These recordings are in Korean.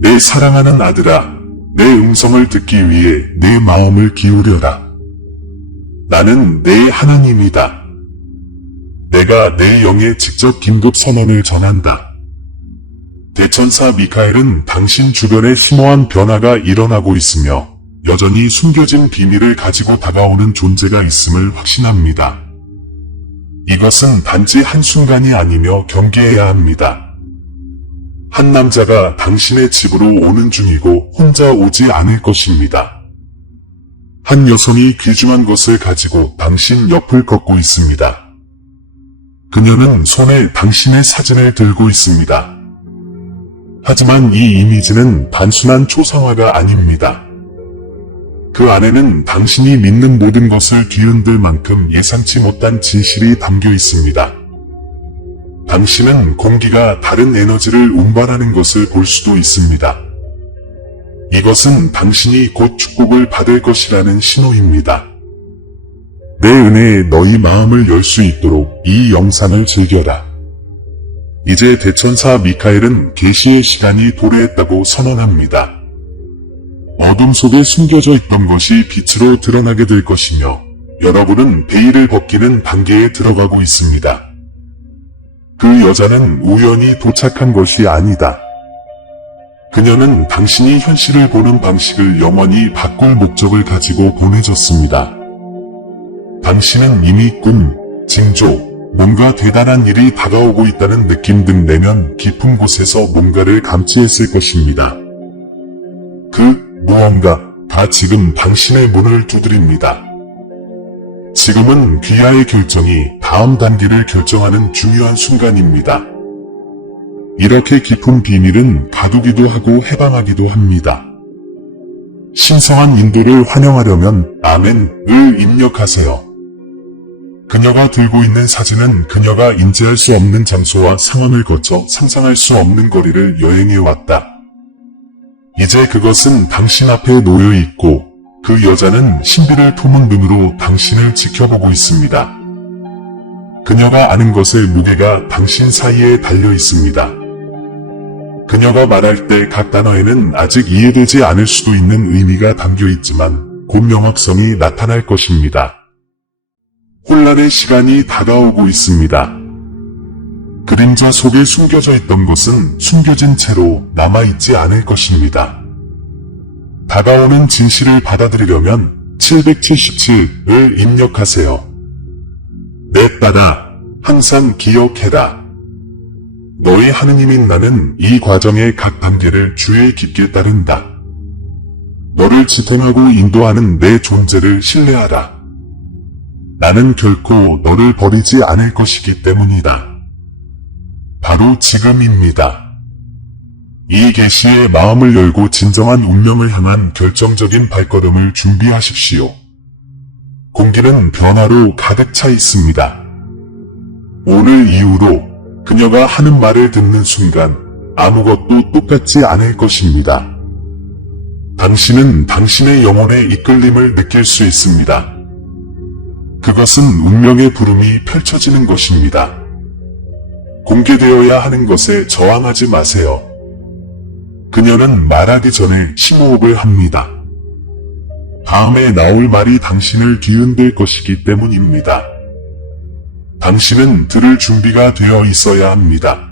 내 사랑하는 아들아, 내 음성을 듣기 위해 내 마음을 기울여라. 나는 내 하나님이다. 내가 내 영에 직접 긴급 선언을 전한다. 대천사 미카엘은 당신 주변에 심오한 변화가 일어나고 있으며 여전히 숨겨진 비밀을 가지고 다가오는 존재가 있음을 확신합니다. 이것은 단지 한순간이 아니며 경계해야 합니다. 한 남자가 당신의 집으로 오는 중이고 혼자 오지 않을 것입니다. 한 여성이 귀중한 것을 가지고 당신 옆을 걷고 있습니다. 그녀는 손에 당신의 사진을 들고 있습니다. 하지만 이 이미지는 단순한 초상화가 아닙니다. 그 안에는 당신이 믿는 모든 것을 뒤흔들 만큼 예상치 못한 진실이 담겨 있습니다. 당신은 공기가 다른 에너지를 운반하는 것을 볼 수도 있습니다. 이것은 당신이 곧 축복을 받을 것이라는 신호입니다. 내 은혜에 너희 마음을 열 수 있도록 이 영상을 즐겨라. 이제 대천사 미카엘은 계시의 시간이 도래했다고 선언합니다. 어둠 속에 숨겨져 있던 것이 빛으로 드러나게 될 것이며 여러분은 베일을 벗기는 단계에 들어가고 있습니다. 그 여자는 우연히 도착한 것이 아니다. 그녀는 당신이 현실을 보는 방식을 영원히 바꿀 목적을 가지고 보내졌습니다. 당신은 이미 꿈, 징조, 뭔가 대단한 일이 다가오고 있다는 느낌 등 내면 깊은 곳에서 뭔가를 감지했을 것입니다. 그 무언가가 지금 당신의 문을 두드립니다. 지금은 귀하의 결정이 다음 단계를 결정하는 중요한 순간입니다. 이렇게 깊은 비밀은 가두기도 하고 해방하기도 합니다. 신성한 인도를 환영하려면 아멘을 입력하세요. 그녀가 들고 있는 사진은 그녀가 인지할 수 없는 장소와 상황을 거쳐 상상할 수 없는 거리를 여행해 왔다. 이제 그것은 당신 앞에 놓여 있고 그 여자는 신비를 품은 눈으로 당신을 지켜보고 있습니다. 그녀가 아는 것의 무게가 당신 사이에 달려 있습니다. 그녀가 말할 때 각 단어에는 아직 이해되지 않을 수도 있는 의미가 담겨 있지만 곧 명확성이 나타날 것입니다. 혼란의 시간이 다가오고 있습니다. 그림자 속에 숨겨져 있던 것은 숨겨진 채로 남아있지 않을 것입니다. 다가오는 진실을 받아들이려면 777을 입력하세요. 내 딸아, 항상 기억해라. 너희 하느님인 나는 이 과정의 각 단계를 주의 깊게 따른다. 너를 지탱하고 인도하는 내 존재를 신뢰하라. 나는 결코 너를 버리지 않을 것이기 때문이다. 바로 지금입니다. 이 계시에 마음을 열고 진정한 운명을 향한 결정적인 발걸음을 준비하십시오. 공기는 변화로 가득 차 있습니다. 오늘 이후로 그녀가 하는 말을 듣는 순간 아무것도 똑같지 않을 것입니다. 당신은 당신의 영혼의 이끌림을 느낄 수 있습니다. 그것은 운명의 부름이 펼쳐지는 것입니다. 공개되어야 하는 것에 저항하지 마세요. 그녀는 말하기 전에 심호흡을 합니다. 다음에 나올 말이 당신을 뒤흔들 것이기 때문입니다. 당신은 들을 준비가 되어 있어야 합니다.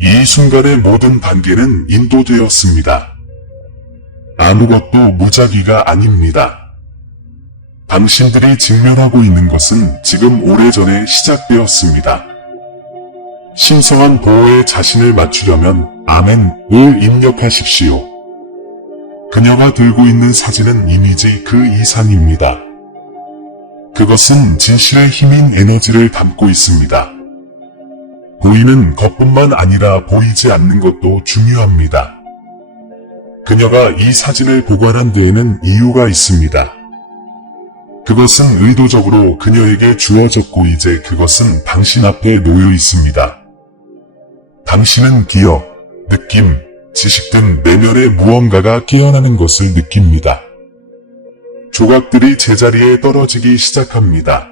이 순간의 모든 단계는 인도되었습니다. 아무것도 무작위가 아닙니다. 당신들이 직면하고 있는 것은 지금 오래전에 시작되었습니다. 신성한 보호에 자신을 맞추려면 아멘을 입력하십시오. 그녀가 들고 있는 사진은 이미지 그 이상입니다. 그것은 진실의 힘인 에너지를 담고 있습니다. 보이는 것뿐만 아니라 보이지 않는 것도 중요합니다. 그녀가 이 사진을 보관한 데에는 이유가 있습니다. 그것은 의도적으로 그녀에게 주어졌고 이제 그것은 당신 앞에 놓여 있습니다. 당신은 기억, 느낌, 지식 등 내면의 무언가가 깨어나는 것을 느낍니다. 조각들이 제자리에 떨어지기 시작합니다.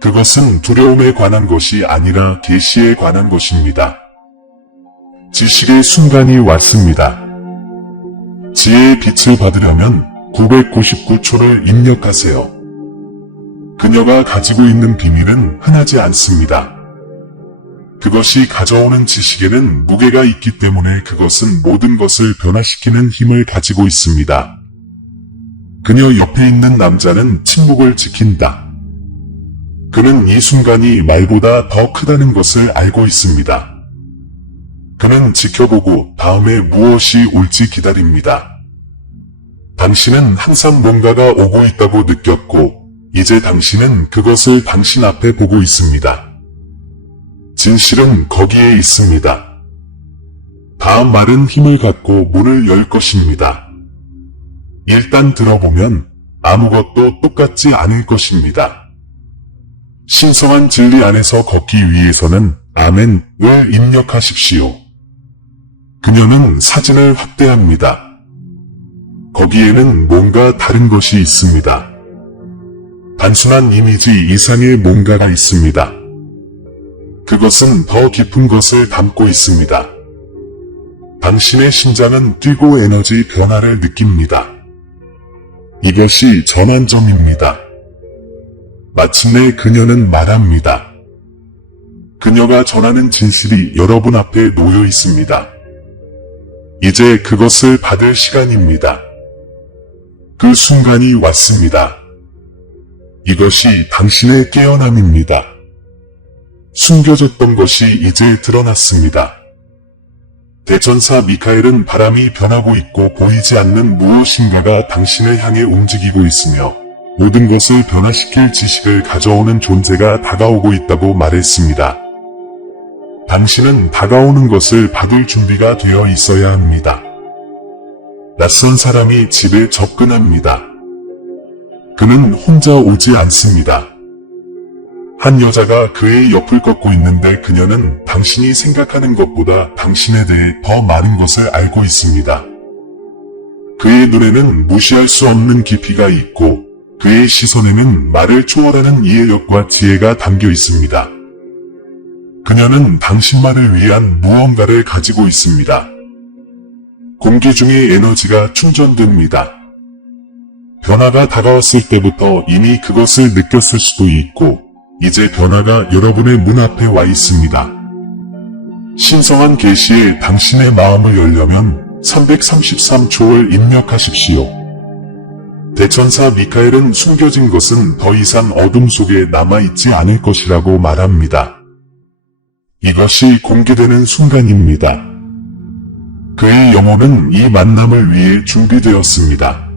그것은 두려움에 관한 것이 아니라 계시에 관한 것입니다. 지식의 순간이 왔습니다. 지혜의 빛을 받으려면 999초를 입력하세요. 그녀가 가지고 있는 비밀은 흔하지 않습니다. 그것이 가져오는 지식에는 무게가 있기 때문에 그것은 모든 것을 변화시키는 힘을 가지고 있습니다. 그녀 옆에 있는 남자는 침묵을 지킨다. 그는 이 순간이 말보다 더 크다는 것을 알고 있습니다. 그는 지켜보고 다음에 무엇이 올지 기다립니다. 당신은 항상 뭔가가 오고 있다고 느꼈고, 이제 당신은 그것을 당신 앞에 보고 있습니다. 진실은 거기에 있습니다. 다음 말은 힘을 갖고 문을 열 것입니다. 일단 들어보면 아무것도 똑같지 않을 것입니다. 신성한 진리 안에서 걷기 위해서는 아멘을 입력하십시오. 그녀는 사진을 확대합니다. 거기에는 뭔가 다른 것이 있습니다. 단순한 이미지 이상의 뭔가가 있습니다. 그것은 더 깊은 것을 담고 있습니다. 당신의 심장은 뛰고 에너지 변화를 느낍니다. 이것이 전환점입니다. 마침내 그녀는 말합니다. 그녀가 전하는 진실이 여러분 앞에 놓여 있습니다. 이제 그것을 받을 시간입니다. 그 순간이 왔습니다. 이것이 당신의 깨어남입니다. 숨겨졌던 것이 이제 드러났습니다. 대천사 미카엘은 바람이 변하고 있고 보이지 않는 무엇인가가 당신을 향해 움직이고 있으며 모든 것을 변화시킬 지식을 가져오는 존재가 다가오고 있다고 말했습니다. 당신은 다가오는 것을 받을 준비가 되어 있어야 합니다. 낯선 사람이 집에 접근합니다. 그는 혼자 오지 않습니다. 한 여자가 그의 옆을 걷고 있는데 그녀는 당신이 생각하는 것보다 당신에 대해 더 많은 것을 알고 있습니다. 그의 눈에는 무시할 수 없는 깊이가 있고 그의 시선에는 말을 초월하는 이해력과 지혜가 담겨 있습니다. 그녀는 당신만을 위한 무언가를 가지고 있습니다. 공기 중의 에너지가 충전됩니다. 변화가 다가왔을 때부터 이미 그것을 느꼈을 수도 있고 이제 변화가 여러분의 문 앞에 와 있습니다. 신성한 계시에 당신의 마음을 열려면 333초를 입력하십시오. 대천사 미카엘은 숨겨진 것은 더 이상 어둠 속에 남아있지 않을 것이라고 말합니다. 이것이 공개되는 순간입니다. 그의 영혼은 이 만남을 위해 준비되었습니다.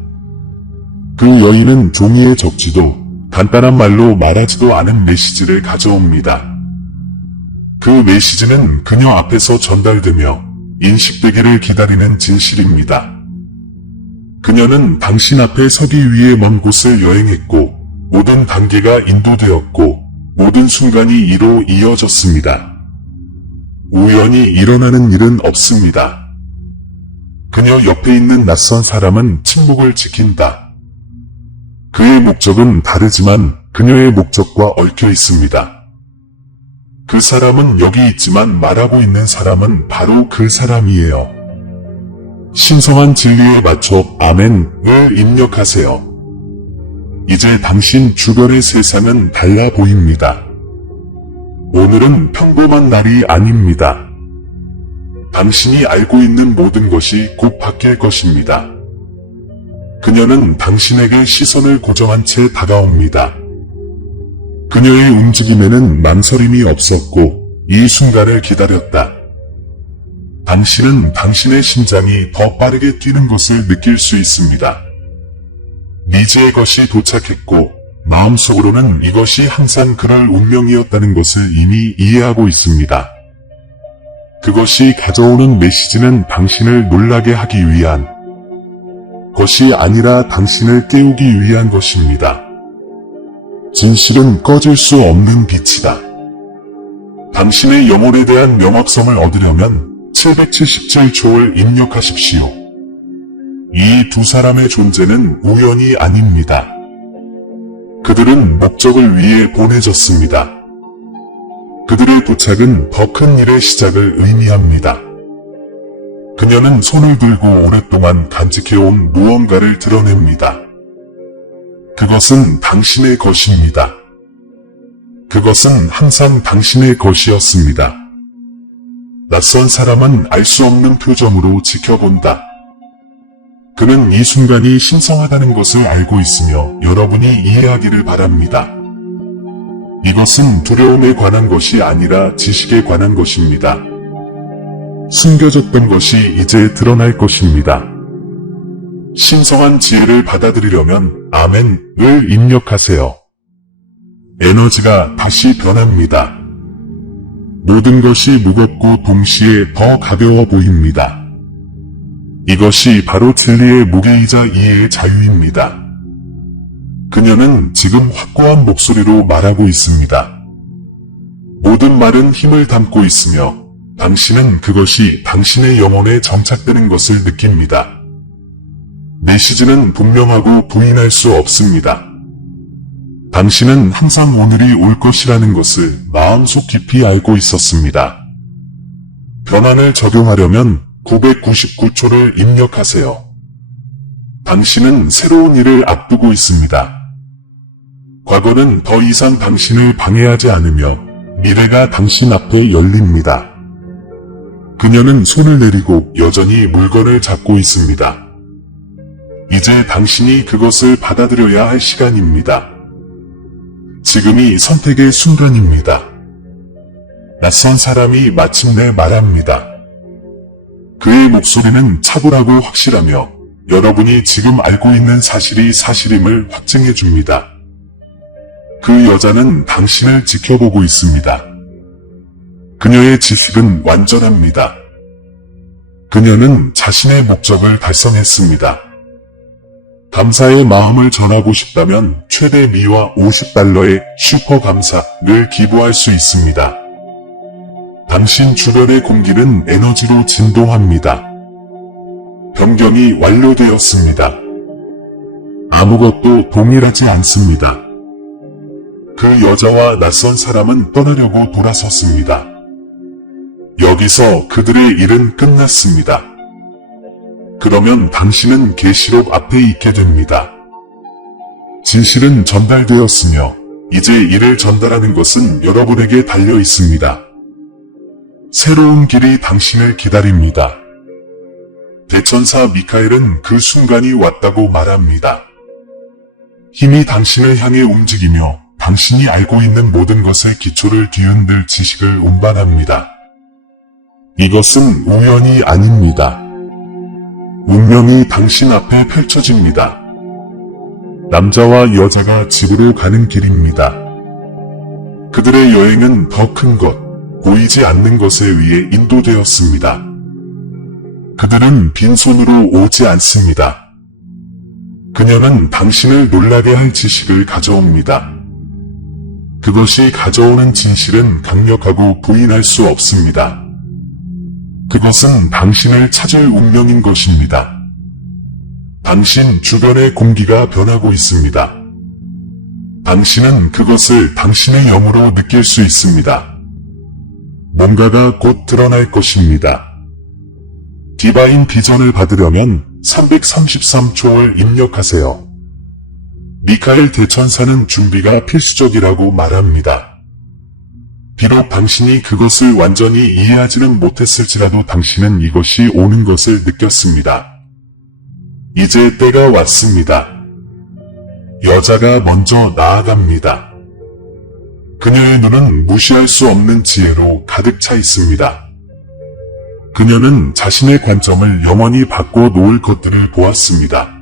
그 여인은 종이에 적지도 간단한 말로 말하지도 않은 메시지를 가져옵니다. 그 메시지는 그녀 앞에서 전달되며 인식되기를 기다리는 진실입니다. 그녀는 당신 앞에 서기 위해 먼 곳을 여행했고 모든 단계가 인도되었고 모든 순간이 이로 이어졌습니다. 우연히 일어나는 일은 없습니다. 그녀 옆에 있는 낯선 사람은 침묵을 지킨다. 그의 목적은 다르지만 그녀의 목적과 얽혀 있습니다. 그 사람은 여기 있지만 말하고 있는 사람은 바로 그 사람이에요. 신성한 진리에 맞춰 아멘을 입력하세요. 이제 당신 주변의 세상은 달라 보입니다. 오늘은 평범한 날이 아닙니다. 당신이 알고 있는 모든 것이 곧 바뀔 것입니다. 그녀는 당신에게 시선을 고정한 채 다가옵니다. 그녀의 움직임에는 망설임이 없었고 이 순간을 기다렸다. 당신은 당신의 심장이 더 빠르게 뛰는 것을 느낄 수 있습니다. 미지의 것이 도착했고 마음속으로는 이것이 항상 그럴 운명이었다는 것을 이미 이해하고 있습니다. 그것이 가져오는 메시지는 당신을 놀라게 하기 위한 것이 아니라 당신을 깨우기 위한 것입니다. 진실은 꺼질 수 없는 빛이다. 당신의 영혼에 대한 명확성을 얻으려면 777초를 입력하십시오. 이 두 사람의 존재는 우연이 아닙니다. 그들은 목적을 위해 보내졌습니다. 그들의 도착은 더 큰 일의 시작을 의미합니다. 그녀는 손을 들고 오랫동안 간직해온 무언가를 드러냅니다. 그것은 당신의 것입니다. 그것은 항상 당신의 것이었습니다. 낯선 사람은 알 수 없는 표정으로 지켜본다. 그는 이 순간이 신성하다는 것을 알고 있으며 여러분이 이해하기를 바랍니다. 이것은 두려움에 관한 것이 아니라 지식에 관한 것입니다. 숨겨졌던 것이 이제 드러날 것입니다. 신성한 지혜를 받아들이려면 아멘을 입력하세요. 에너지가 다시 변합니다. 모든 것이 무겁고 동시에 더 가벼워 보입니다. 이것이 바로 진리의 무게이자 이해의 자유입니다. 그녀는 지금 확고한 목소리로 말하고 있습니다. 모든 말은 힘을 담고 있으며 당신은 그것이 당신의 영혼에 정착되는 것을 느낍니다. 메시지는 분명하고 부인할 수 없습니다. 당신은 항상 오늘이 올 것이라는 것을 마음속 깊이 알고 있었습니다. 변환을 적용하려면 999초를 입력하세요. 당신은 새로운 일을 앞두고 있습니다. 과거는 더 이상 당신을 방해하지 않으며 미래가 당신 앞에 열립니다. 그녀는 손을 내리고 여전히 물건을 잡고 있습니다. 이제 당신이 그것을 받아들여야 할 시간입니다. 지금이 선택의 순간입니다. 낯선 사람이 마침내 말합니다. 그의 목소리는 차분하고 확실하며 여러분이 지금 알고 있는 사실이 사실임을 확증해 줍니다. 그 여자는 당신을 지켜보고 있습니다. 그녀의 지식은 완전합니다. 그녀는 자신의 목적을 달성했습니다. 감사의 마음을 전하고 싶다면 최대 미화 $50의 슈퍼 감사를 기부할 수 있습니다. 당신 주변의 공기는 에너지로 진동합니다. 변경이 완료되었습니다. 아무것도 동일하지 않습니다. 그 여자와 낯선 사람은 떠나려고 돌아섰습니다. 여기서 그들의 일은 끝났습니다. 그러면 당신은 계시록 앞에 있게 됩니다. 진실은 전달되었으며 이제 이를 전달하는 것은 여러분에게 달려 있습니다. 새로운 길이 당신을 기다립니다. 대천사 미카엘은 그 순간이 왔다고 말합니다. 힘이 당신을 향해 움직이며 당신이 알고 있는 모든 것의 기초를 뒤흔들 지식을 운반합니다. 이것은 우연이 아닙니다. 운명이 당신 앞에 펼쳐집니다. 남자와 여자가 집으로 가는 길입니다. 그들의 여행은 더 큰 것, 보이지 않는 것에 의해 인도되었습니다. 그들은 빈손으로 오지 않습니다. 그녀는 당신을 놀라게 할 지식을 가져옵니다. 그것이 가져오는 진실은 강력하고 부인할 수 없습니다. 그것은 당신을 찾을 운명인 것입니다. 당신 주변의 공기가 변하고 있습니다. 당신은 그것을 당신의 영으로 느낄 수 있습니다. 뭔가가 곧 드러날 것입니다. 디바인 비전을 받으려면 333초를 입력하세요. 미카엘 대천사는 준비가 필수적이라고 말합니다. 비록 당신이 그것을 완전히 이해하지는 못했을지라도 당신은 이것이 오는 것을 느꼈습니다. 이제 때가 왔습니다. 여자가 먼저 나아갑니다. 그녀의 눈은 무시할 수 없는 지혜로 가득 차 있습니다. 그녀는 자신의 관점을 영원히 바꿔 놓을 것들을 보았습니다.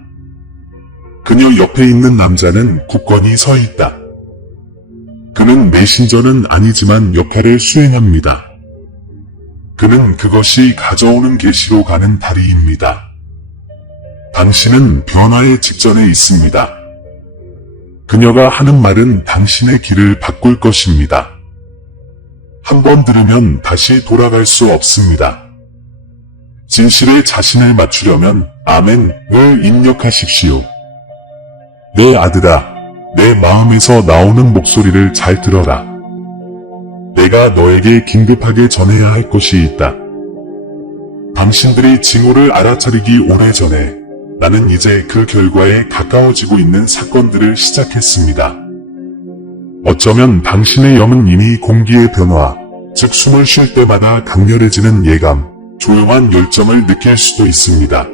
그녀 옆에 있는 남자는 굳건히 서 있다. 그는 메신저는 아니지만 역할을 수행합니다. 그는 그것이 가져오는 계시로 가는 다리입니다. 당신은 변화의 직전에 있습니다. 그녀가 하는 말은 당신의 길을 바꿀 것입니다. 한 번 들으면 다시 돌아갈 수 없습니다. 진실에 자신을 맞추려면 아멘을 입력하십시오. 내 아들아, 내 마음에서 나오는 목소리를 잘 들어라. 내가 너에게 긴급하게 전해야 할 것이 있다. 당신들이 징후를 알아차리기 오래전에 나는 이제 그 결과에 가까워지고 있는 사건들을 시작했습니다. 어쩌면 당신의 영은 이미 공기의 변화, 즉 숨을 쉴 때마다 강렬해지는 예감, 조용한 열정을 느낄 수도 있습니다.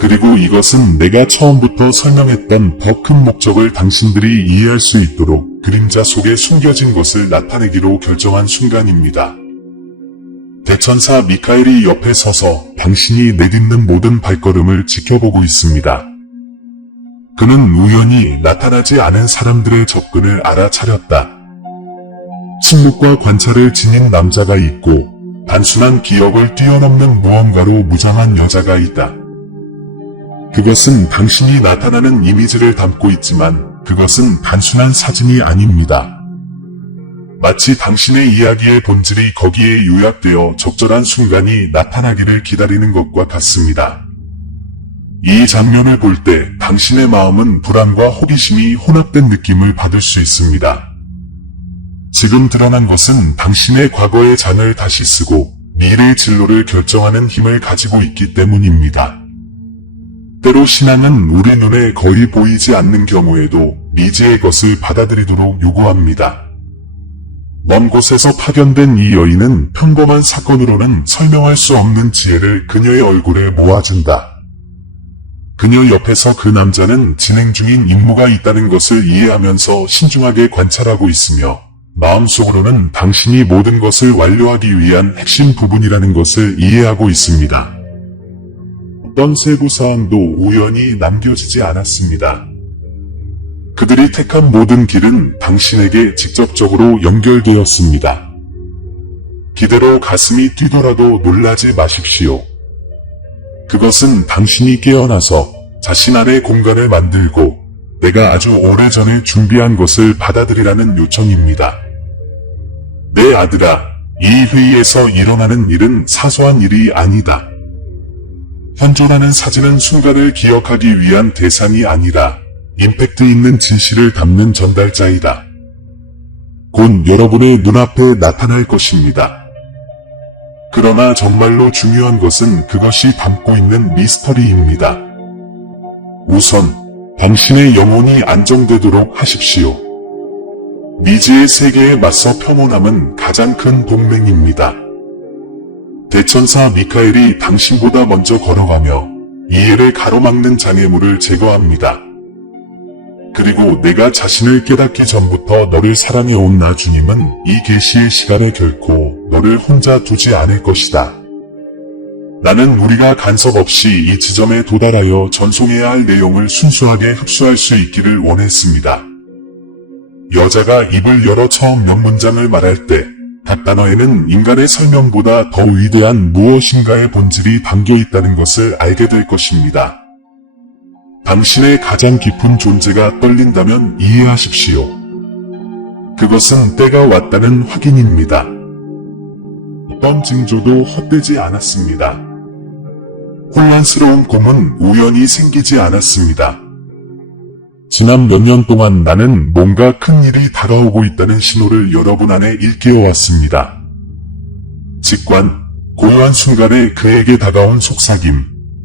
그리고 이것은 내가 처음부터 설명했던 더 큰 목적을 당신들이 이해할 수 있도록 그림자 속에 숨겨진 것을 나타내기로 결정한 순간입니다. 대천사 미카엘이 옆에 서서 당신이 내딛는 모든 발걸음을 지켜보고 있습니다. 그는 우연히 나타나지 않은 사람들의 접근을 알아차렸다. 침묵과 관찰을 지닌 남자가 있고 단순한 기억을 뛰어넘는 무언가로 무장한 여자가 있다. 그것은 당신이 나타나는 이미지를 담고 있지만 그것은 단순한 사진이 아닙니다. 마치 당신의 이야기의 본질이 거기에 요약되어 적절한 순간이 나타나기를 기다리는 것과 같습니다. 이 장면을 볼 때 당신의 마음은 불안과 호기심이 혼합된 느낌을 받을 수 있습니다. 지금 드러난 것은 당신의 과거의 잔을 다시 쓰고 미래의 진로를 결정하는 힘을 가지고 있기 때문입니다. 때로 신앙은 우리 눈에 거의 보이지 않는 경우에도 미지의 것을 받아들이도록 요구합니다. 먼 곳에서 파견된 이 여인은 평범한 사건으로는 설명할 수 없는 지혜를 그녀의 얼굴에 모아준다. 그녀 옆에서 그 남자는 진행 중인 임무가 있다는 것을 이해하면서 신중하게 관찰하고 있으며 마음속으로는 당신이 모든 것을 완료하기 위한 핵심 부분이라는 것을 이해하고 있습니다. 어떤 세부사항도 우연히 남겨지지 않았습니다. 그들이 택한 모든 길은 당신에게 직접적으로 연결되었습니다. 기대로 가슴이 뛰더라도 놀라지 마십시오. 그것은 당신이 깨어나서 자신 안의 공간을 만들고 내가 아주 오래전에 준비한 것을 받아들이라는 요청입니다. 내 아들아, 이 회의에서 일어나는 일은 사소한 일이 아니다. 현존하는 사진은 순간을 기억하기 위한 대상이 아니라 임팩트 있는 진실을 담는 전달자이다. 곧 여러분의 눈앞에 나타날 것입니다. 그러나 정말로 중요한 것은 그것이 담고 있는 미스터리입니다. 우선 당신의 영혼이 안정되도록 하십시오. 미지의 세계에 맞서 평온함은 가장 큰 동맹입니다. 대천사 미카엘이 당신보다 먼저 걸어가며 이해를 가로막는 장애물을 제거합니다. 그리고 내가 자신을 깨닫기 전부터 너를 사랑해온 나 주님은 이 계시의 시간에 결코 너를 혼자 두지 않을 것이다. 나는 우리가 간섭 없이 이 지점에 도달하여 전송해야 할 내용을 순수하게 흡수할 수 있기를 원했습니다. 여자가 입을 열어 처음 몇 문장을 말할 때 각 단어에는 인간의 설명보다 더 위대한 무엇인가의 본질이 담겨 있다는 것을 알게 될 것입니다. 당신의 가장 깊은 존재가 떨린다면 이해하십시오. 그것은 때가 왔다는 확인입니다. 어떤 징조도 헛되지 않았습니다. 혼란스러운 꿈은 우연히 생기지 않았습니다. 지난 몇 년 동안 나는 뭔가 큰 일이 다가오고 있다는 신호를 여러분 안에 일깨워왔습니다. 직관, 고요한 순간에 그에게 다가온 속삭임,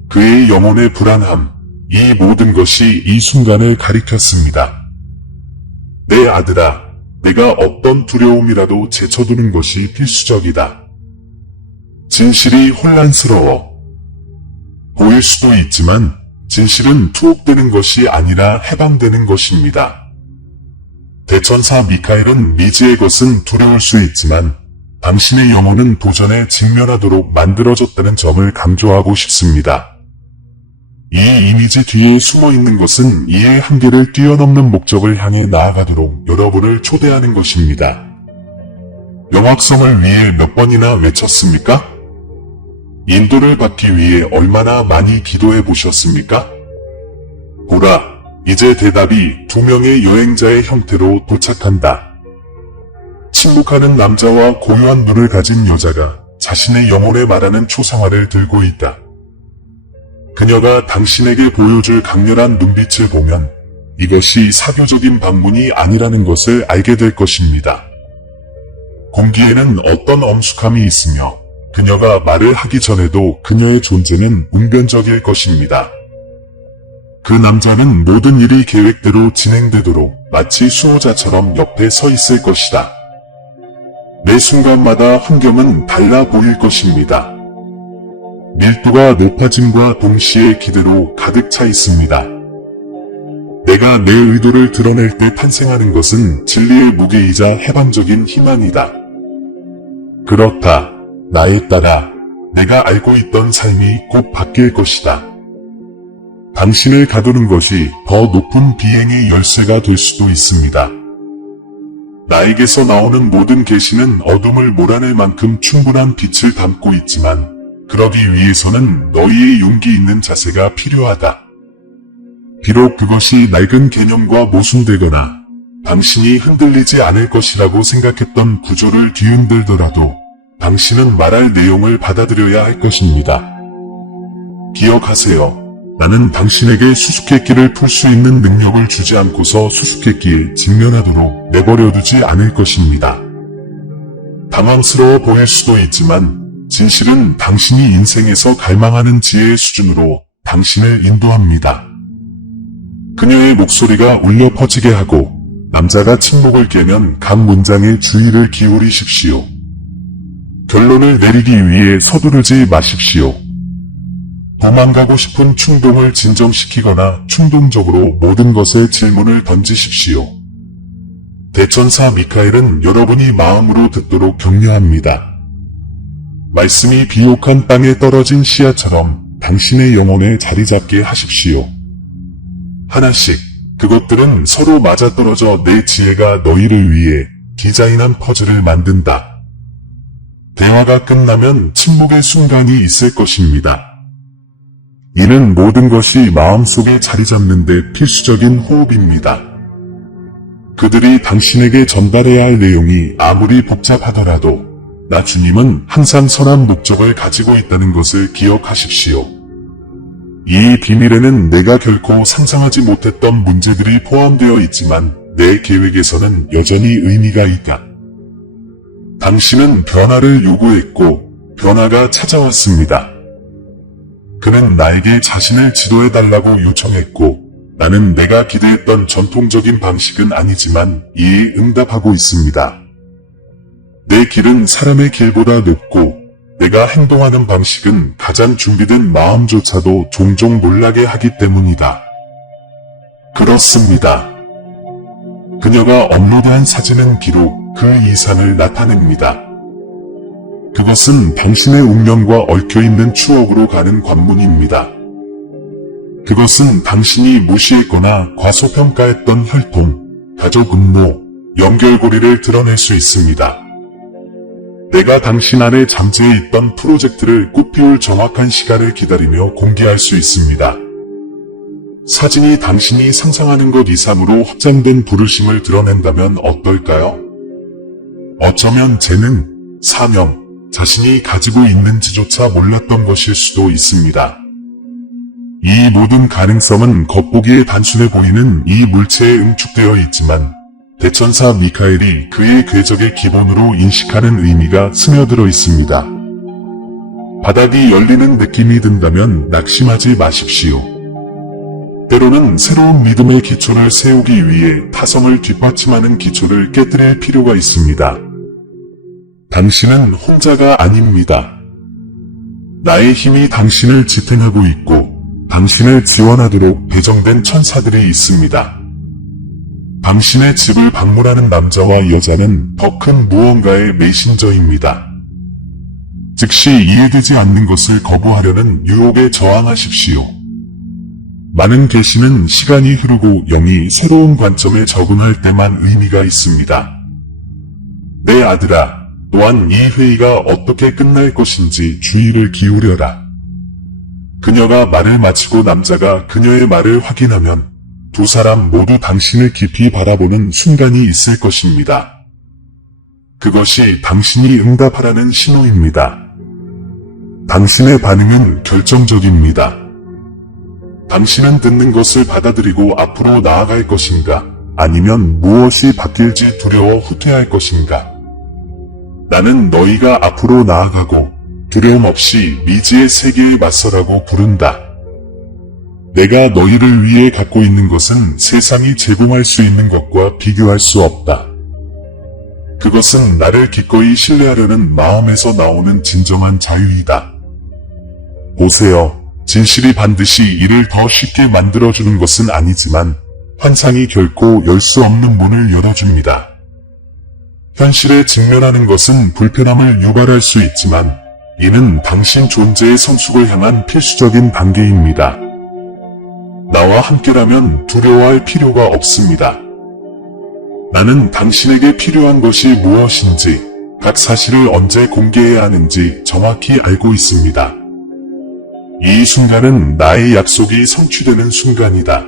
그의 영혼의 불안함, 이 모든 것이 이 순간을 가리켰습니다. 내 아들아, 내가 어떤 두려움이라도 제쳐두는 것이 필수적이다. 진실이 혼란스러워 보일 수도 있지만 진실은 투옥되는 것이 아니라 해방되는 것입니다. 대천사 미카엘은 미지의 것은 두려울 수 있지만 당신의 영혼은 도전에 직면하도록 만들어졌다는 점을 강조하고 싶습니다. 이 이미지 뒤에 숨어있는 것은 이의 한계를 뛰어넘는 목적을 향해 나아가도록 여러분을 초대하는 것입니다. 명확성을 위해 몇 번이나 외쳤습니까? 인도를 받기 위해 얼마나 많이 기도해 보셨습니까? 보라, 이제 대답이 두 명의 여행자의 형태로 도착한다. 침묵하는 남자와 고요한 눈을 가진 여자가 자신의 영혼에 말하는 초상화를 들고 있다. 그녀가 당신에게 보여줄 강렬한 눈빛을 보면 이것이 사교적인 방문이 아니라는 것을 알게 될 것입니다. 공기에는 어떤 엄숙함이 있으며 그녀가 말을 하기 전에도 그녀의 존재는 운변적일 것입니다. 그 남자는 모든 일이 계획대로 진행되도록 마치 수호자처럼 옆에 서 있을 것이다. 매 순간마다 환경은 달라 보일 것입니다. 밀도가 높아짐과 동시에 기대로 가득 차 있습니다. 내가 내 의도를 드러낼 때 탄생하는 것은 진리의 무게이자 해방적인 희망이다. 그렇다. 나에 따라 내가 알고 있던 삶이 곧 바뀔 것이다. 당신을 가두는 것이 더 높은 비행의 열쇠가 될 수도 있습니다. 나에게서 나오는 모든 계시는 어둠을 몰아낼 만큼 충분한 빛을 담고 있지만 그러기 위해서는 너희의 용기 있는 자세가 필요하다. 비록 그것이 낡은 개념과 모순되거나 당신이 흔들리지 않을 것이라고 생각했던 구조를 뒤흔들더라도 당신은 말할 내용을 받아들여야 할 것입니다. 기억하세요. 나는 당신에게 수수께끼를 풀 수 있는 능력을 주지 않고서 수수께끼에 직면하도록 내버려두지 않을 것입니다. 당황스러워 보일 수도 있지만 진실은 당신이 인생에서 갈망하는 지혜의 수준으로 당신을 인도합니다. 그녀의 목소리가 울려 퍼지게 하고 남자가 침묵을 깨면 각 문장에 주의를 기울이십시오. 결론을 내리기 위해 서두르지 마십시오. 도망가고 싶은 충동을 진정시키거나 충동적으로 모든 것에 질문을 던지십시오. 대천사 미카엘은 여러분이 마음으로 듣도록 격려합니다. 말씀이 비옥한 땅에 떨어진 씨앗처럼 당신의 영혼에 자리 잡게 하십시오. 하나씩 그것들은 서로 맞아떨어져 내 지혜가 너희를 위해 디자인한 퍼즐을 만든다. 대화가 끝나면 침묵의 순간이 있을 것입니다. 이는 모든 것이 마음속에 자리 잡는 데 필수적인 호흡입니다. 그들이 당신에게 전달해야 할 내용이 아무리 복잡하더라도 나 주님은 항상 선한 목적을 가지고 있다는 것을 기억하십시오. 이 비밀에는 내가 결코 상상하지 못했던 문제들이 포함되어 있지만 내 계획에서는 여전히 의미가 있다. 당신은 변화를 요구했고 변화가 찾아왔습니다. 그는 나에게 자신을 지도해달라고 요청했고 나는 내가 기대했던 전통적인 방식은 아니지만 이에 응답하고 있습니다. 내 길은 사람의 길보다 높고 내가 행동하는 방식은 가장 준비된 마음조차도 종종 놀라게 하기 때문이다. 그렇습니다. 그녀가 업로드한 사진은 비록 그 이상을 나타냅니다. 그것은 당신의 운명과 얽혀있는 추억으로 가는 관문입니다. 그것은 당신이 무시했거나 과소평가했던 혈통, 가족 음모, 연결고리를 드러낼 수 있습니다. 내가 당신 안에 잠재해 있던 프로젝트를 꽃피울 정확한 시간을 기다리며 공개할 수 있습니다. 사진이 당신이 상상하는 것 이상으로 확장된 부르심을 드러낸다면 어떨까요? 어쩌면 재능, 사명, 자신이 가지고 있는지조차 몰랐던 것일 수도 있습니다. 이 모든 가능성은 겉보기에 단순해 보이는 이 물체에 응축되어 있지만 대천사 미카엘이 그의 궤적의 기본으로 인식하는 의미가 스며들어 있습니다. 바닥이 열리는 느낌이 든다면 낙심하지 마십시오. 때로는 새로운 믿음의 기초를 세우기 위해 타성을 뒷받침하는 기초를 깨뜨릴 필요가 있습니다. 당신은 혼자가 아닙니다. 나의 힘이 당신을 지탱하고 있고 당신을 지원하도록 배정된 천사들이 있습니다. 당신의 집을 방문하는 남자와 여자는 더 큰 무언가의 메신저입니다. 즉시 이해되지 않는 것을 거부하려는 유혹에 저항하십시오. 많은 계시는 시간이 흐르고 영이 새로운 관점에 적응할 때만 의미가 있습니다. 내 아들아, 또한 이 회의가 어떻게 끝날 것인지 주의를 기울여라. 그녀가 말을 마치고 남자가 그녀의 말을 확인하면 두 사람 모두 당신을 깊이 바라보는 순간이 있을 것입니다. 그것이 당신이 응답하라는 신호입니다. 당신의 반응은 결정적입니다. 당신은 듣는 것을 받아들이고 앞으로 나아갈 것인가, 아니면 무엇이 바뀔지 두려워 후퇴할 것인가. 나는 너희가 앞으로 나아가고 두려움 없이 미지의 세계에 맞서라고 부른다. 내가 너희를 위해 갖고 있는 것은 세상이 제공할 수 있는 것과 비교할 수 없다. 그것은 나를 기꺼이 신뢰하려는 마음에서 나오는 진정한 자유이다. 보세요. 진실이 반드시 이를 더 쉽게 만들어주는 것은 아니지만 환상이 결코 열 수 없는 문을 열어줍니다. 현실에 직면하는 것은 불편함을 유발할 수 있지만 이는 당신 존재의 성숙을 향한 필수적인 단계입니다. 나와 함께라면 두려워할 필요가 없습니다. 나는 당신에게 필요한 것이 무엇인지, 각 사실을 언제 공개해야 하는지 정확히 알고 있습니다. 이 순간은 나의 약속이 성취되는 순간이다.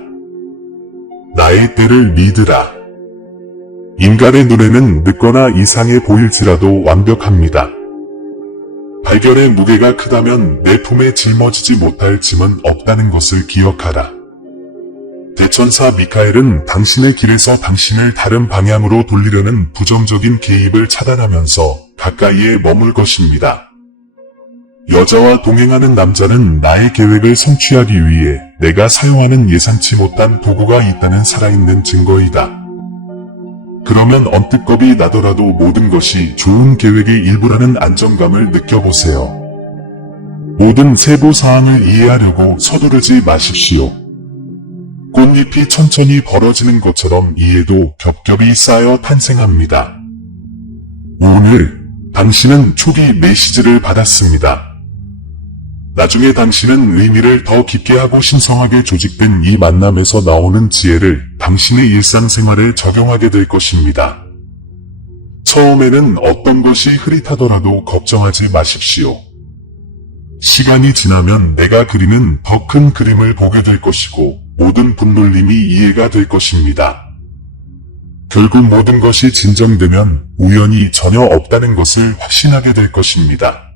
나의 때를 믿으라. 인간의 눈에는 늦거나 이상해 보일지라도 완벽합니다. 발견의 무게가 크다면 내 품에 짊어지지 못할 짐은 없다는 것을 기억하라. 대천사 미카엘은 당신의 길에서 당신을 다른 방향으로 돌리려는 부정적인 개입을 차단하면서 가까이에 머물 것입니다. 여자와 동행하는 남자는 나의 계획을 성취하기 위해 내가 사용하는 예상치 못한 도구가 있다는 살아있는 증거이다. 그러면 언뜻 겁이 나더라도 모든 것이 좋은 계획의 일부라는 안정감을 느껴보세요. 모든 세부 사항을 이해하려고 서두르지 마십시오. 꽃잎이 천천히 벌어지는 것처럼 이해도 겹겹이 쌓여 탄생합니다. 오늘 당신은 초기 메시지를 받았습니다. 나중에 당신은 의미를 더 깊게 하고 신성하게 조직된 이 만남에서 나오는 지혜를 당신의 일상생활에 적용하게 될 것입니다. 처음에는 어떤 것이 흐릿하더라도 걱정하지 마십시오. 시간이 지나면 내가 그리는 더 큰 그림을 보게 될 것이고 모든 분놀림이 이해가 될 것입니다. 결국 모든 것이 진정되면 우연이 전혀 없다는 것을 확신하게 될 것입니다.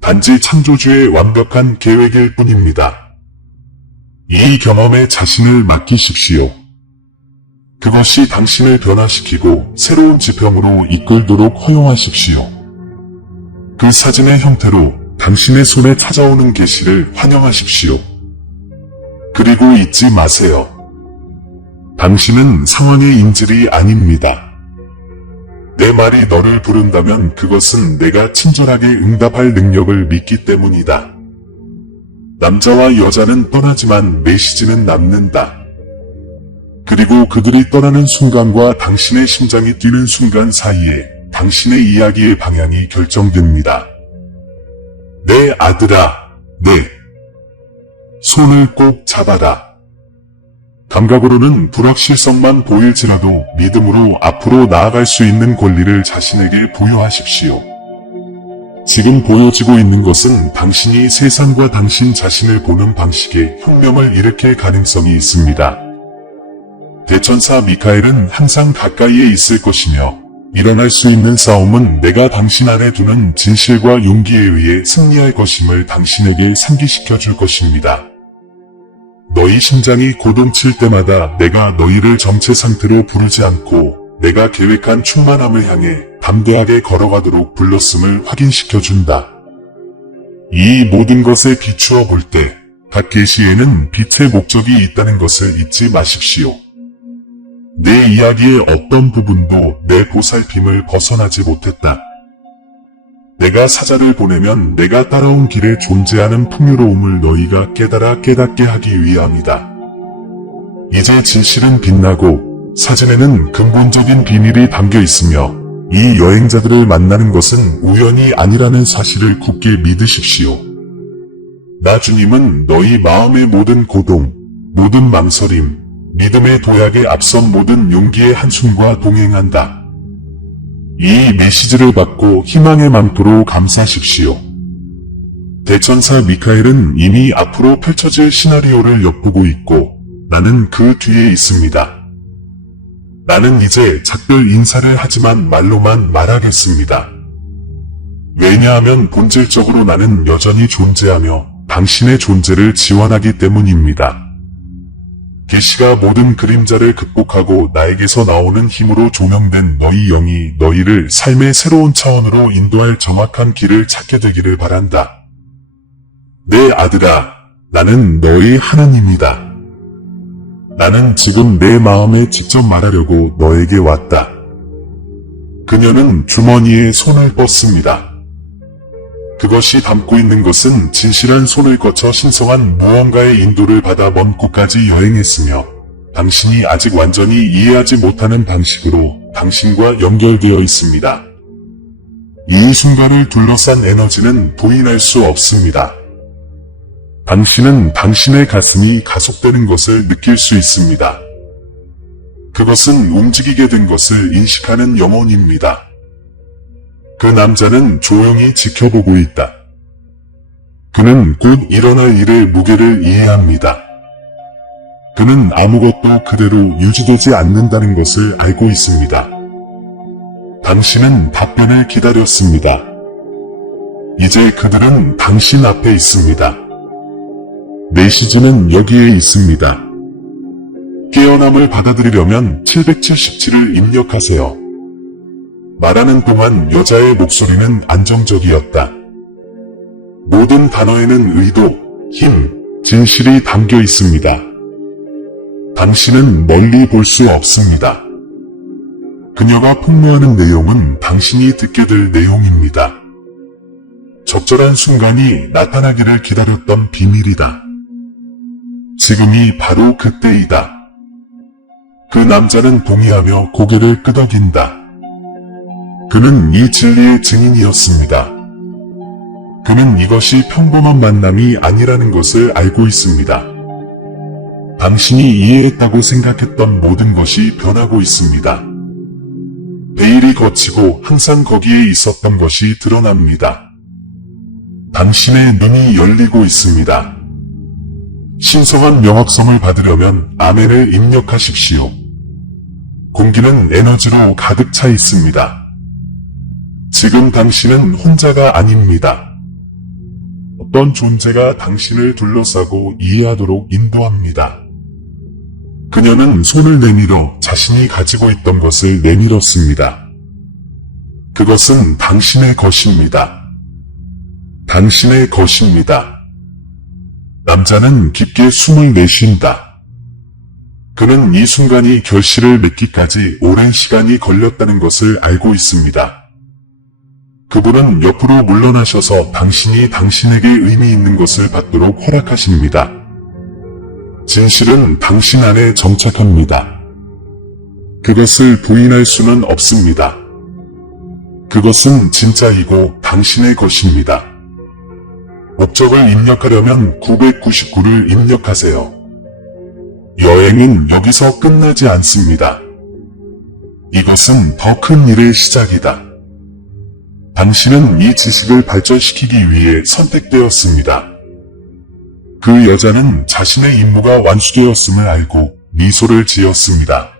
단지 창조주의 완벽한 계획일 뿐입니다. 이 경험에 자신을 맡기십시오. 그것이 당신을 변화시키고 새로운 지평으로 이끌도록 허용하십시오. 그 사진의 형태로 당신의 손에 찾아오는 계시를 환영하십시오. 그리고 잊지 마세요. 당신은 상황의 인질이 아닙니다. 내 말이 너를 부른다면 그것은 내가 친절하게 응답할 능력을 믿기 때문이다. 남자와 여자는 떠나지만 메시지는 남는다. 그리고 그들이 떠나는 순간과 당신의 심장이 뛰는 순간 사이에 당신의 이야기의 방향이 결정됩니다. 내 아들아, 내 손을 꼭 잡아라. 감각으로는 불확실성만 보일지라도 믿음으로 앞으로 나아갈 수 있는 권리를 자신에게 부여하십시오. 지금 보여지고 있는 것은 당신이 세상과 당신 자신을 보는 방식에 혁명을 일으킬 가능성이 있습니다. 대천사 미카엘은 항상 가까이에 있을 것이며 일어날 수 있는 싸움은 내가 당신 안에 두는 진실과 용기에 의해 승리할 것임을 당신에게 상기시켜 줄 것입니다. 너희 심장이 고동칠 때마다 내가 너희를 정체 상태로 부르지 않고 내가 계획한 충만함을 향해 담대하게 걸어가도록 불렀음을 확인시켜준다. 이 모든 것에 비추어 볼 때 각 계시에는 빛의 목적이 있다는 것을 잊지 마십시오. 내 이야기의 어떤 부분도 내 보살핌을 벗어나지 못했다. 내가 사자를 보내면 내가 따라온 길에 존재하는 풍요로움을 너희가 깨닫게 하기 위함이다. 이제 진실은 빛나고 사진에는 근본적인 비밀이 담겨 있으며 이 여행자들을 만나는 것은 우연이 아니라는 사실을 굳게 믿으십시오. 나 주님은 너희 마음의 모든 고동, 모든 망설임, 믿음의 도약에 앞선 모든 용기의 한숨과 동행한다. 이 메시지를 받고 희망의 망토로 감싸십시오. 대천사 미카엘은 이미 앞으로 펼쳐질 시나리오를 엿보고 있고 나는 그 뒤에 있습니다. 나는 이제 작별 인사를 하지만 말로만 말하겠습니다. 왜냐하면 본질적으로 나는 여전히 존재하며 당신의 존재를 지원하기 때문입니다. 계시가 모든 그림자를 극복하고 나에게서 나오는 힘으로 조명된 너희 영이 너희를 삶의 새로운 차원으로 인도할 정확한 길을 찾게 되기를 바란다. 내 아들아, 나는 너희 하나님이다. 나는 지금 내 마음에 직접 말하려고 너에게 왔다. 그녀는 주머니에 손을 뻗습니다. 그것이 담고 있는 것은 진실한 손을 거쳐 신성한 무언가의 인도를 받아 먼 곳까지 여행했으며 당신이 아직 완전히 이해하지 못하는 방식으로 당신과 연결되어 있습니다. 이 순간을 둘러싼 에너지는 부인할 수 없습니다. 당신은 당신의 가슴이 가속되는 것을 느낄 수 있습니다. 그것은 움직이게 된 것을 인식하는 영혼입니다. 그 남자는 조용히 지켜보고 있다. 그는 곧 일어날 일의 무게를 이해합니다. 그는 아무것도 그대로 유지되지 않는다는 것을 알고 있습니다. 당신은 답변을 기다렸습니다. 이제 그들은 당신 앞에 있습니다. 메시지는 여기에 있습니다. 깨어남을 받아들이려면 777을 입력하세요. 말하는 동안 여자의 목소리는 안정적이었다. 모든 단어에는 의도, 힘, 진실이 담겨 있습니다. 당신은 멀리 볼 수 없습니다. 그녀가 폭로하는 내용은 당신이 듣게 될 내용입니다. 적절한 순간이 나타나기를 기다렸던 비밀이다. 지금이 바로 그때이다. 그 남자는 동의하며 고개를 끄덕인다. 그는 이 진리의 증인이었습니다. 그는 이것이 평범한 만남이 아니라는 것을 알고 있습니다. 당신이 이해했다고 생각했던 모든 것이 변하고 있습니다. 베일이 걷히고 항상 거기에 있었던 것이 드러납니다. 당신의 눈이 열리고 있습니다. 신성한 명확성을 받으려면 아멘을 입력하십시오. 공기는 에너지로 가득 차 있습니다. 지금 당신은 혼자가 아닙니다. 어떤 존재가 당신을 둘러싸고 이해하도록 인도합니다. 그녀는 손을 내밀어 자신이 가지고 있던 것을 내밀었습니다. 그것은 당신의 것입니다. 당신의 것입니다. 남자는 깊게 숨을 내쉰다. 그는 이 순간이 결실을 맺기까지 오랜 시간이 걸렸다는 것을 알고 있습니다. 그분은 옆으로 물러나셔서 당신이 당신에게 의미 있는 것을 받도록 허락하십니다. 진실은 당신 안에 정착합니다. 그것을 부인할 수는 없습니다. 그것은 진짜이고 당신의 것입니다. 목적을 입력하려면 999를 입력하세요. 여행은 여기서 끝나지 않습니다. 이것은 더 큰 일의 시작이다. 당신은 이 지식을 발전시키기 위해 선택되었습니다. 그 여자는 자신의 임무가 완수되었음을 알고 미소를 지었습니다.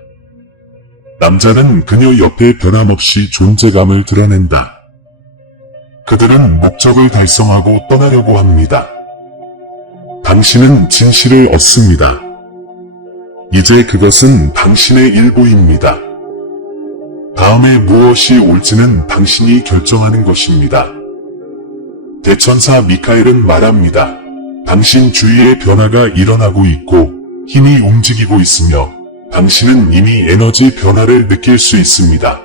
남자는 그녀 옆에 변함없이 존재감을 드러낸다. 그들은 목적을 달성하고 떠나려고 합니다. 당신은 진실을 얻습니다. 이제 그것은 당신의 일부입니다. 다음에 무엇이 올지는 당신이 결정하는 것입니다. 대천사 미카엘은 말합니다. 당신 주위에 변화가 일어나고 있고 힘이 움직이고 있으며 당신은 이미 에너지 변화를 느낄 수 있습니다.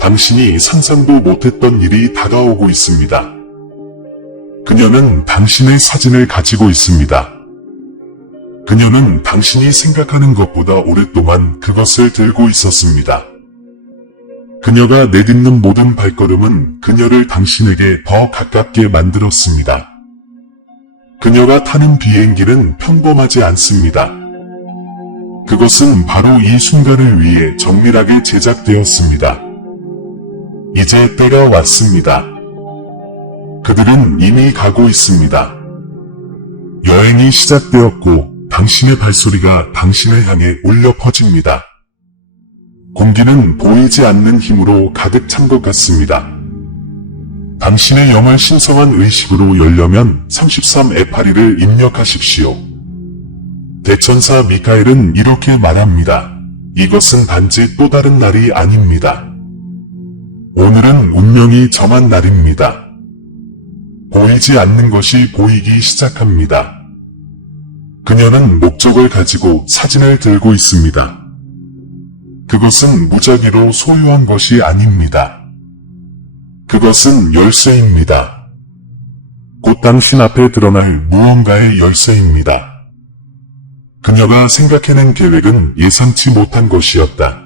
당신이 상상도 못했던 일이 다가오고 있습니다. 그녀는 당신의 사진을 가지고 있습니다. 그녀는 당신이 생각하는 것보다 오랫동안 그것을 들고 있었습니다. 그녀가 내딛는 모든 발걸음은 그녀를 당신에게 더 가깝게 만들었습니다. 그녀가 타는 비행기는 평범하지 않습니다. 그것은 바로 이 순간을 위해 정밀하게 제작되었습니다. 이제 때가 왔습니다. 그들은 이미 가고 있습니다. 여행이 시작되었고 당신의 발소리가 당신을 향해 울려 퍼집니다. 공기는 보이지 않는 힘으로 가득 찬 것 같습니다. 당신의 영을 신성한 의식으로 열려면 33F8를 입력하십시오. 대천사 미카엘은 이렇게 말합니다. 이것은 단지 또 다른 날이 아닙니다. 오늘은 운명이 정한 날입니다. 보이지 않는 것이 보이기 시작합니다. 그녀는 목적을 가지고 사진을 들고 있습니다. 그것은 무작위로 소유한 것이 아닙니다. 그것은 열쇠입니다. 곧 당신 앞에 드러날 무언가의 열쇠입니다. 그녀가 생각해낸 계획은 예상치 못한 것이었다.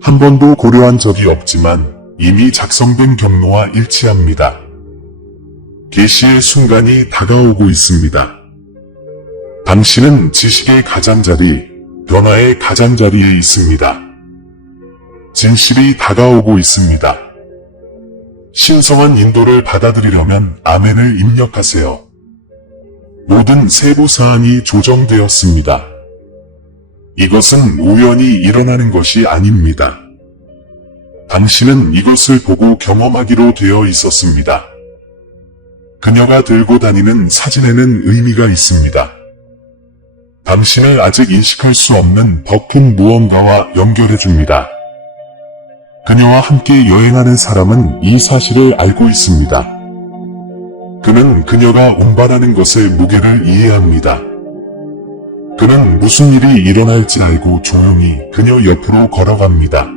한 번도 고려한 적이 없지만 이미 작성된 경로와 일치합니다. 계시의 순간이 다가오고 있습니다. 당신은 지식의 가장자리, 변화의 가장자리에 있습니다. 진실이 다가오고 있습니다. 신성한 인도를 받아들이려면 아멘을 입력하세요. 모든 세부 사안이 조정되었습니다. 이것은 우연히 일어나는 것이 아닙니다. 당신은 이것을 보고 경험하기로 되어 있었습니다. 그녀가 들고 다니는 사진에는 의미가 있습니다. 당신을 아직 인식할 수 없는 더 큰 무언가와 연결해줍니다. 그녀와 함께 여행하는 사람은 이 사실을 알고 있습니다. 그는 그녀가 운반하는 것의 무게를 이해합니다. 그는 무슨 일이 일어날지 알고 조용히 그녀 옆으로 걸어갑니다.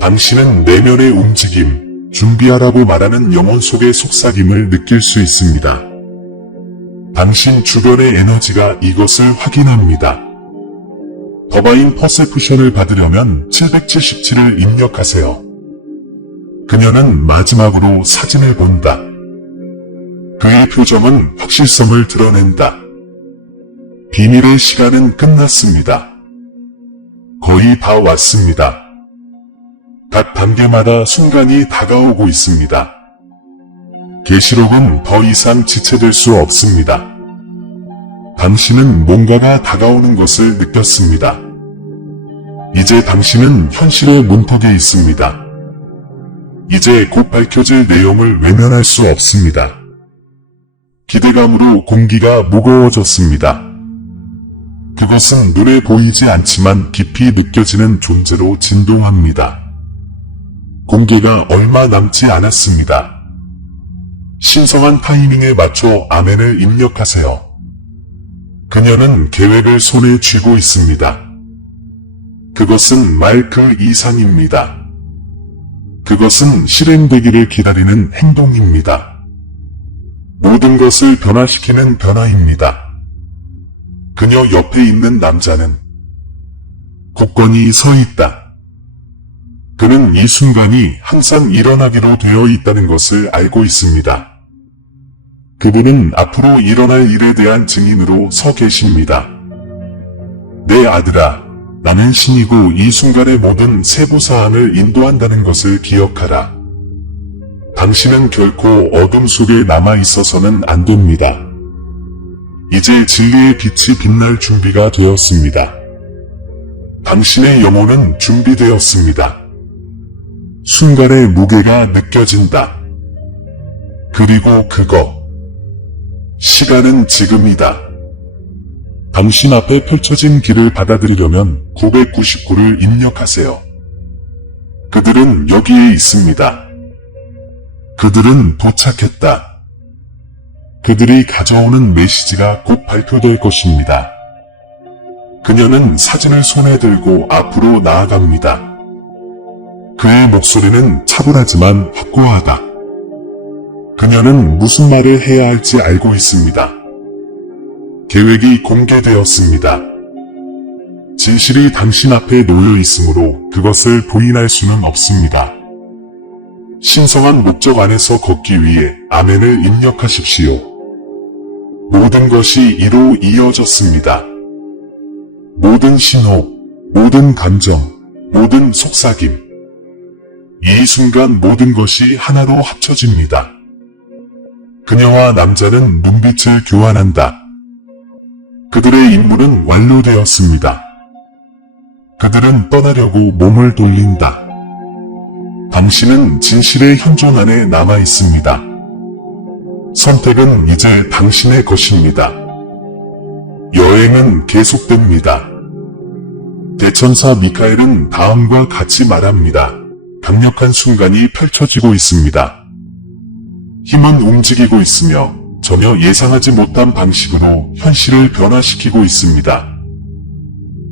당신은 내면의 움직임, 준비하라고 말하는 영혼 속의 속삭임을 느낄 수 있습니다. 당신 주변의 에너지가 이것을 확인합니다. 더바인 퍼세프션을 받으려면 777을 입력하세요. 그녀는 마지막으로 사진을 본다. 그의 표정은 확실성을 드러낸다. 비밀의 시간은 끝났습니다. 거의 다 왔습니다. 각 단계마다 순간이 다가오고 있습니다. 계시록은 더 이상 지체될 수 없습니다. 당신은 뭔가가 다가오는 것을 느꼈습니다. 이제 당신은 현실의 문턱에 있습니다. 이제 곧 밝혀질 내용을 외면할 수 없습니다. 기대감으로 공기가 무거워졌습니다. 그것은 눈에 보이지 않지만 깊이 느껴지는 존재로 진동합니다. 공개가 얼마 남지 않았습니다. 신성한 타이밍에 맞춰 아멘을 입력하세요. 그녀는 계획을 손에 쥐고 있습니다. 그것은 말 그 이상입니다. 그것은 실행되기를 기다리는 행동입니다. 모든 것을 변화시키는 변화입니다. 그녀 옆에 있는 남자는 굳건히 서 있다. 그는 이 순간이 항상 일어나기로 되어 있다는 것을 알고 있습니다. 그분은 앞으로 일어날 일에 대한 증인으로 서 계십니다. 내 아들아, 나는 신이고 이 순간의 모든 세부사안을 인도한다는 것을 기억하라. 당신은 결코 어둠 속에 남아있어서는 안 됩니다. 이제 진리의 빛이 빛날 준비가 되었습니다. 당신의 영혼은 준비되었습니다. 순간의 무게가 느껴진다. 그리고 그거. 시간은 지금이다. 당신 앞에 펼쳐진 길을 받아들이려면 999를 입력하세요. 그들은 여기에 있습니다. 그들은 도착했다. 그들이 가져오는 메시지가 곧 발표될 것입니다. 그녀는 사진을 손에 들고 앞으로 나아갑니다. 그의 목소리는 차분하지만 확고하다. 그녀는 무슨 말을 해야 할지 알고 있습니다. 계획이 공개되었습니다. 진실이 당신 앞에 놓여 있으므로 그것을 부인할 수는 없습니다. 신성한 목적 안에서 걷기 위해 아멘을 입력하십시오. 모든 것이 이로 이어졌습니다. 모든 신호, 모든 감정, 모든 속삭임. 이 순간 모든 것이 하나로 합쳐집니다. 그녀와 남자는 눈빛을 교환한다. 그들의 임무는 완료되었습니다. 그들은 떠나려고 몸을 돌린다. 당신은 진실의 현존 안에 남아 있습니다. 선택은 이제 당신의 것입니다. 여행은 계속됩니다. 대천사 미카엘은 다음과 같이 말합니다. 강력한 순간이 펼쳐지고 있습니다. 힘은 움직이고 있으며 전혀 예상하지 못한 방식으로 현실을 변화시키고 있습니다.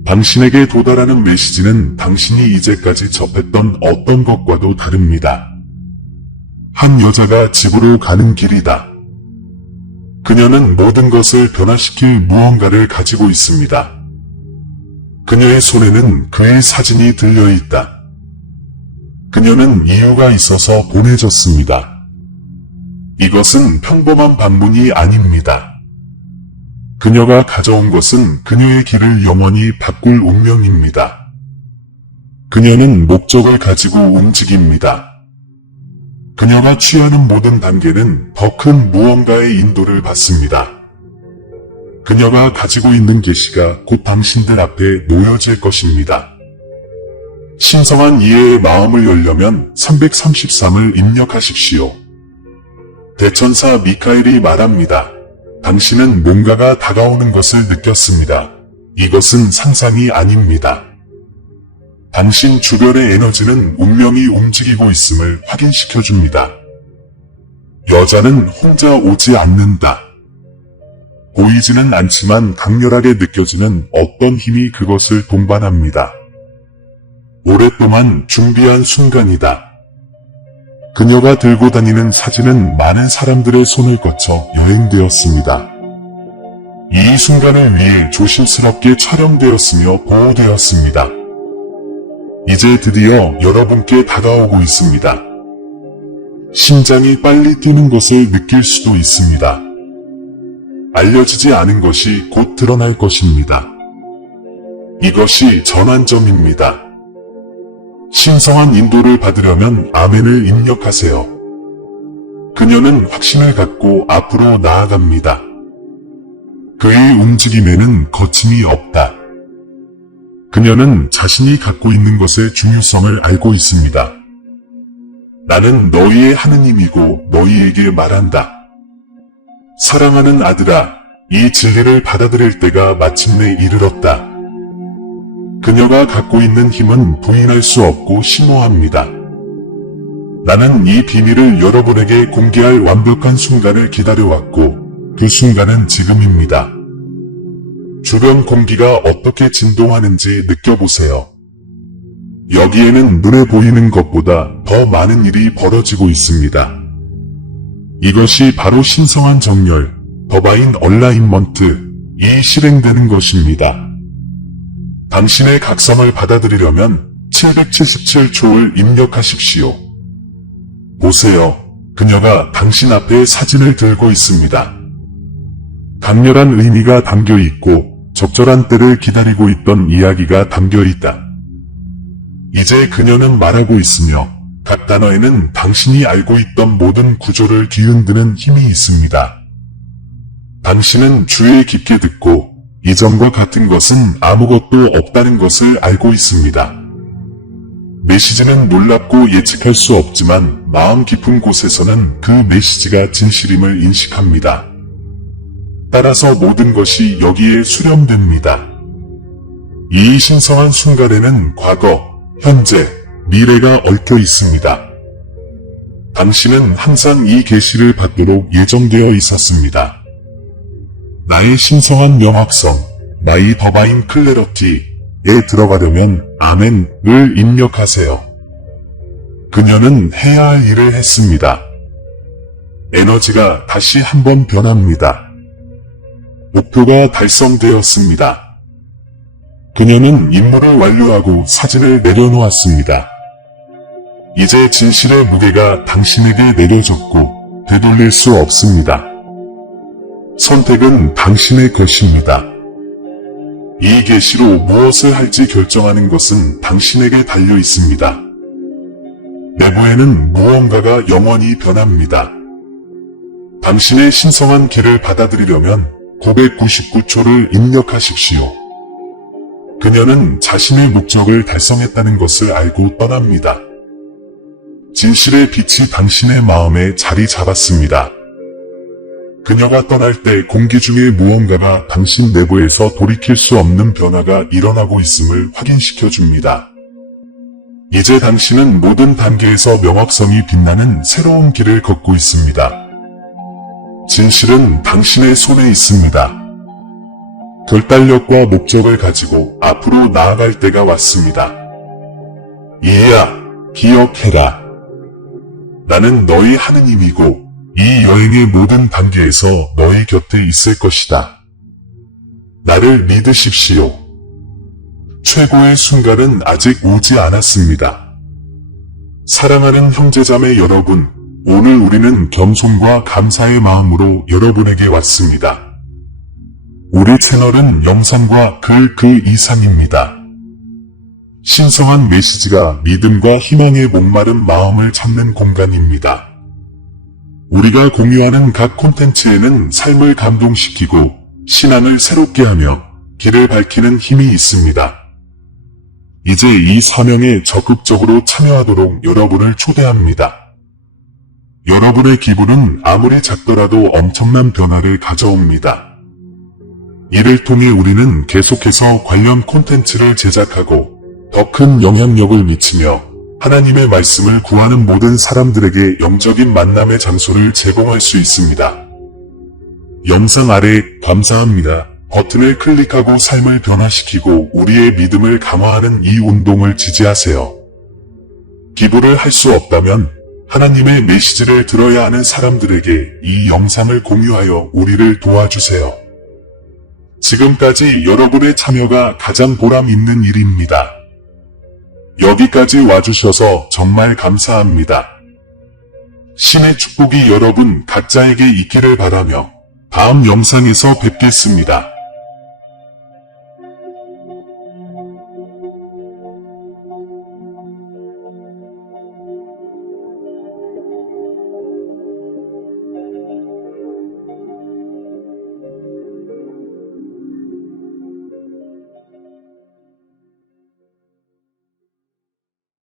당신에게 도달하는 메시지는 당신이 이제까지 접했던 어떤 것과도 다릅니다. 한 여자가 집으로 가는 길이다. 그녀는 모든 것을 변화시킬 무언가를 가지고 있습니다. 그녀의 손에는 그의 사진이 들려있다. 그녀는 이유가 있어서 보내졌습니다. 이것은 평범한 방문이 아닙니다. 그녀가 가져온 것은 그녀의 길을 영원히 바꿀 운명입니다. 그녀는 목적을 가지고 움직입니다. 그녀가 취하는 모든 단계는 더 큰 무언가의 인도를 받습니다. 그녀가 가지고 있는 계시가 곧 당신들 앞에 놓여질 것입니다. 신성한 이해의 마음을 열려면 333을 입력하십시오. 대천사 미카엘이 말합니다. 당신은 뭔가가 다가오는 것을 느꼈습니다. 이것은 상상이 아닙니다. 당신 주변의 에너지는 운명이 움직이고 있음을 확인시켜줍니다. 여자는 혼자 오지 않는다. 보이지는 않지만 강렬하게 느껴지는 어떤 힘이 그것을 동반합니다. 오랫동안 준비한 순간이다. 그녀가 들고 다니는 사진은 많은 사람들의 손을 거쳐 여행되었습니다. 이 순간을 위해 조심스럽게 촬영되었으며 보호되었습니다. 이제 드디어 여러분께 다가오고 있습니다. 심장이 빨리 뛰는 것을 느낄 수도 있습니다. 알려지지 않은 것이 곧 드러날 것입니다. 이것이 전환점입니다. 신성한 인도를 받으려면 아멘을 입력하세요. 그녀는 확신을 갖고 앞으로 나아갑니다. 그의 움직임에는 거침이 없다. 그녀는 자신이 갖고 있는 것의 중요성을 알고 있습니다. 나는 너희의 하느님이고 너희에게 말한다. 사랑하는 아들아, 이 진리를 받아들일 때가 마침내 이르렀다. 그녀가 갖고 있는 힘은 부인할 수 없고 심오합니다. 나는 이 비밀을 여러분에게 공개할 완벽한 순간을 기다려왔고 그 순간은 지금입니다. 주변 공기가 어떻게 진동하는지 느껴보세요. 여기에는 눈에 보이는 것보다 더 많은 일이 벌어지고 있습니다. 이것이 바로 신성한 정렬, 더바인 얼라인먼트이 실행되는 것입니다. 당신의 각성을 받아들이려면 777초를 입력하십시오. 보세요. 그녀가 당신 앞에 사진을 들고 있습니다. 강렬한 의미가 담겨 있고 적절한 때를 기다리고 있던 이야기가 담겨 있다. 이제 그녀는 말하고 있으며 각 단어에는 당신이 알고 있던 모든 구조를 뒤흔드는 힘이 있습니다. 당신은 주의 깊게 듣고 이전과 같은 것은 아무것도 없다는 것을 알고 있습니다. 메시지는 놀랍고 예측할 수 없지만 마음 깊은 곳에서는 그 메시지가 진실임을 인식합니다. 따라서 모든 것이 여기에 수렴됩니다. 이 신성한 순간에는 과거, 현재, 미래가 얽혀 있습니다. 당신은 항상 이 계시를 받도록 예정되어 있었습니다. 나의 신성한 명확성, 마이 더바인 클래러티에 들어가려면 아멘을 입력하세요. 그녀는 해야 할 일을 했습니다. 에너지가 다시 한번 변합니다. 목표가 달성되었습니다. 그녀는 임무를 완료하고 사진을 내려놓았습니다. 이제 진실의 무게가 당신에게 내려졌고 되돌릴 수 없습니다. 선택은 당신의 것입니다. 이 계시로 무엇을 할지 결정하는 것은 당신에게 달려 있습니다. 내부에는 무언가가 영원히 변합니다. 당신의 신성한 길을 받아들이려면 999초를 입력하십시오. 그녀는 자신의 목적을 달성했다는 것을 알고 떠납니다. 진실의 빛이 당신의 마음에 자리 잡았습니다. 그녀가 떠날 때 공기 중에 무언가가 당신 내부에서 돌이킬 수 없는 변화가 일어나고 있음을 확인시켜 줍니다. 이제 당신은 모든 단계에서 명확성이 빛나는 새로운 길을 걷고 있습니다. 진실은 당신의 손에 있습니다. 결단력과 목적을 가지고 앞으로 나아갈 때가 왔습니다. 이해야, 기억해라. 나는 너의 하느님이고 이 여행의 모든 단계에서 너의 곁에 있을 것이다. 나를 믿으십시오. 최고의 순간은 아직 오지 않았습니다. 사랑하는 형제자매 여러분, 오늘 우리는 겸손과 감사의 마음으로 여러분에게 왔습니다. 우리 채널은 영상과 글 그 이상입니다. 신성한 메시지가 믿음과 희망의 목마른 마음을 찾는 공간입니다. 우리가 공유하는 각 콘텐츠에는 삶을 감동시키고 신앙을 새롭게 하며 길을 밝히는 힘이 있습니다. 이제 이 사명에 적극적으로 참여하도록 여러분을 초대합니다. 여러분의 기분은 아무리 작더라도 엄청난 변화를 가져옵니다. 이를 통해 우리는 계속해서 관련 콘텐츠를 제작하고 더 큰 영향력을 미치며 하나님의 말씀을 구하는 모든 사람들에게 영적인 만남의 장소를 제공할 수 있습니다. 영상 아래 감사합니다 버튼을 클릭하고 삶을 변화시키고 우리의 믿음을 강화하는 이 운동을 지지하세요. 기부를 할 수 없다면 하나님의 메시지를 들어야 하는 사람들에게 이 영상을 공유하여 우리를 도와주세요. 지금까지 여러분의 참여가 가장 보람 있는 일입니다. 여기까지 와주셔서 정말 감사합니다. 신의 축복이 여러분 각자에게 있기를 바라며 다음 영상에서 뵙겠습니다.